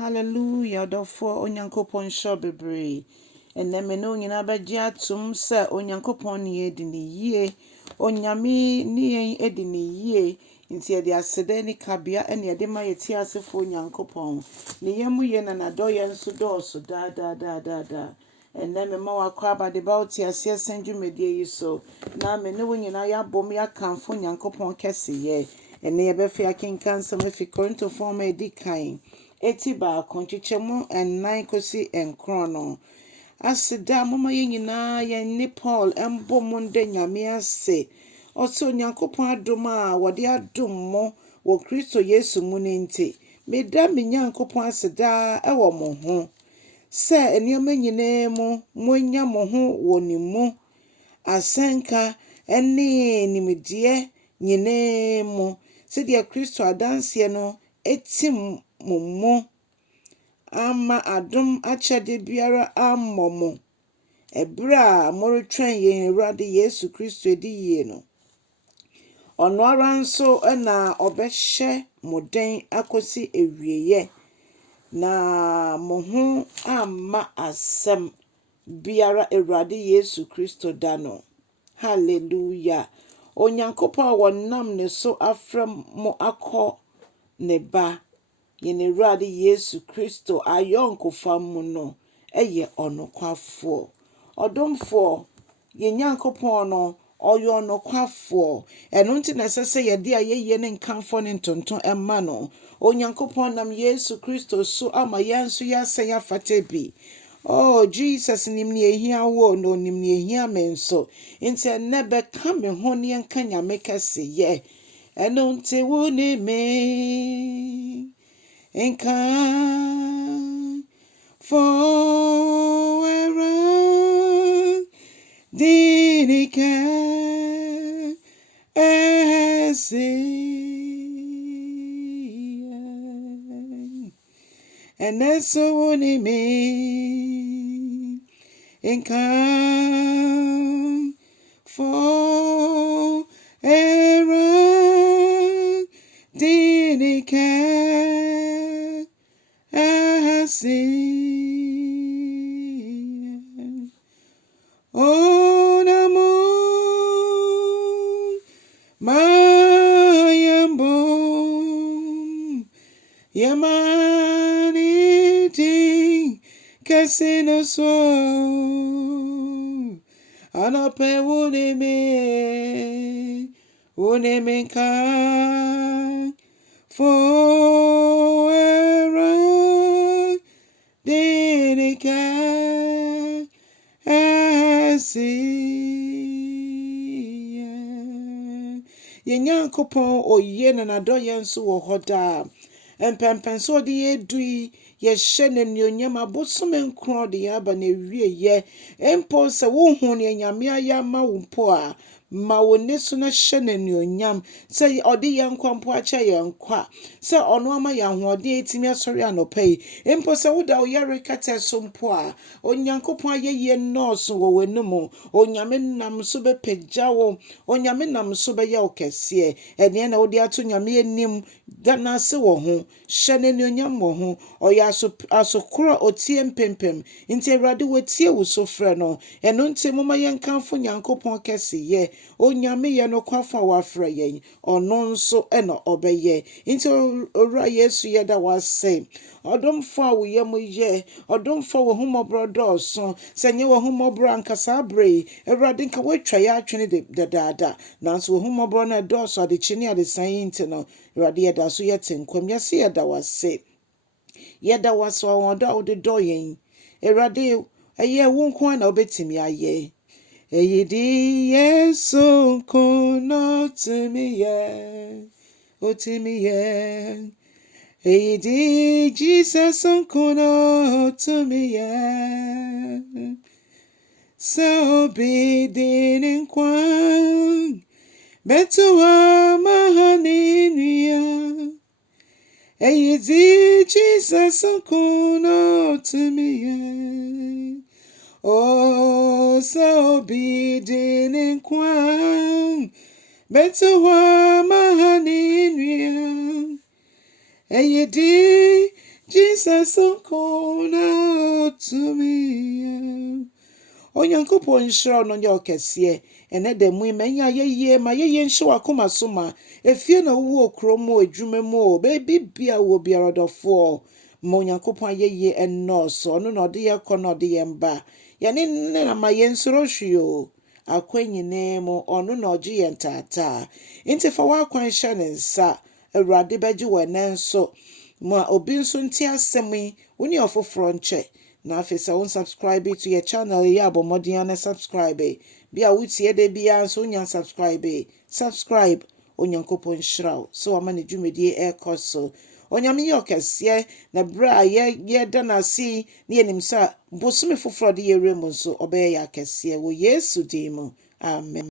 Hallelujah, dɔfo onyankopɔn hyɛ bebree. Ɛnnɛ me ne onyina bɛgye atom sɛ onyankopɔn ne yɛn di ne yie. Onyame ne yɛn edi ne yie. Nti yɛde aseda ne kabea ɛne yɛde ma yɛte asefo onyankopɔn. Ne yɛn mu yɛ na n'adɔyɛ nso dɔɔso daa. Ɛnnɛ me ma wakɔ abade ba wote aseɛ sɛn dwumadie yi so. Na me ne wo nyinaa yɛabom yɛakamfo onyankopɔn kɛseyɛ. Ɛnnɛ yɛbɛfa yɛakenka nsɛm afi Korintofoɔ ma edi kan. Eti baako nkyekyɛmu 9 kosi 9. Aseda mama yɛn nyinaa yɛn ne Paul ɛmbɔ mu nda Nyamease. Ɔsɛ onyankopɔn adom a wɔde adom mo wɔ Kristo Yesu mu ne nti. Meda me nyankopɔn aseda ɛwɔ mo ho. Sɛ nneɛma nyinaa mu monya mo ho wɔ ne mu. Asɛnka ɛne nimdeɛ nyinaa mu. Sɛdeɛ Kristo adanseɛ no etim mo ama adom akyɛde biara ammɔ mo. Ɛberɛ a moretwɛn yɛn Awurade Yesu Kristo di yie no. Ɔno ara nso na ɔbɛhyɛ mo den akosi awieyɛ. Na mo ho amma asɛm biara Awurade Yesu Kristo da no. Hallelujah. Onyankopɔn a wɔnam ne so afrɛ mo akɔ ne ba. Yɛn Awurade Yesu Kristo ayɔnkofa mu no ɛyɛ ɔnokwafoɔ. Ɔdomfoɔ yɛn Nyankopɔn no ɔyɛ ɔnokwafoɔ. Ɛno nti na ɛsɛ sɛ yɛde ayɛyie ne nkamfo ne ntonto ɛma no. Onyankopɔn nam Yesu Kristo so ama yɛn nso yɛasɛ yɛafata bi. Oh, Jesus nim ne ehia wo no nim ne ehia me nso. Nti ɛnnɛ bɛka me ho ne yɛnka Nyame kɛseyɛ. Ɛno nti wo ne me enka forever dinika and so woni me enka forever dinika oh namo mayambo yamani ting kasino so anape uneme kan forever dinika yɛn Nyankopɔn oye na n'adɔyɛ nso wɔ hɔ daa. Mpɛmpɛn so ɔde yɛdui yɛhyɛ n'anuonyam abosome 9 de yɛaba na ewieyɛ. Mpo sɛ wohu ne Nyame ayɛ ama wo mpo a ma wo ne so na hyɛ n'anuonyam sɛ ɔde yɛn nkwa mpo akyɛ yɛn nkwa sɛ ɔno ama yɛn ahoɔden etimi asɔre anɔpa yi. Mpo sɛ woda wo yare kɛtɛ so mpo a onyankopɔn ayɛyie nnɔɔso wɔ w'anim. Onyame nam so bɛpagya wo. Onyame nam so bɛyɛ wo kɛseɛ. Ɛneɛ na wode ato Nyame anim da n'ase wɔ ho. Hyɛ n'anuonyam wɔ ho. Ɔyɛ asokoro otie mpempem. Nti Awurade wotie wo so frɛ no. Ɛno nti moma yɛnkamfo Nyankopɔn kɛseyɛ. Onyame yɛ nokwafo a wafrɛ yɛn. Ɔno nso ɛna ɔbɛyɛ. Nti Owura Yesu yɛda wase. Ɔdomfo a wo yɛ mo yɛ. Ɔdomfo wo homɔborɔ dɔɔso. Sɛ nyɛ wo homɔborɔ ankasa abrɛ. Awurade nka woatwa yɛ atwene dadaada. Nanso wo homɔborɔ na dɔɔso adekye ne adesan yi nti no. Awurade yɛda so yɛte nkwam. Yɛse yɛda wase. Yɛda wase wɔ ɔdɔ a wode dɔ yɛn. Awurade ɛyɛ wo nko na wobɛtumi ayɛ. Eyidi Yesu nko tumi yɛ. Otumi yɛ. Eyidi Jesus nko tumi yɛ. So be din nkwa betuwa mahaniya. Eyidi Jesus nko tumi yɛ. Oh, so be din nkwa betuwa mahaniya. Eyidi Jesus unkona to me. Onyankopɔn nhyira no nyɛ ɔkɛseɛ ɛnɛ da mu manya yɛyie ma yɛyɛ nhyɛ wakoma so ma efie na wo kurom o adwuma mu o baby bia wo biara dɔfoɔ ma onyankopɔn yɛyie ɛnɔɔso ɔno na ɔde yɛkɔ na ɔde yɛn ba yɛne ne na ma yɛnsoro hwee o akwa nyinaa mu ɔno na ɔgye yɛn taataa nti fa wakwan hyɛ ne nsa awurade bɛgye wɔ ɛnɛ nso ma obi nso nti asɛm yi wo ne ɔfoforɔ nkyɛ na afei sɛ wo subscribe to your channel yi abɔmmɔden na subscribe bi a wotie da biara nso wonya subscribe onyankopɔn nhyira wo sɛ wama ne dwumadie ɛrekɔ so onyame yɛ ɔkɛseɛ na berɛ a yɛda no ase ne yɛnim sɛ bosome foforɔ de yɛwerɛ mu nso ɔbɛyɛ yɛ akɛseɛ wɔ yesu din mu amen.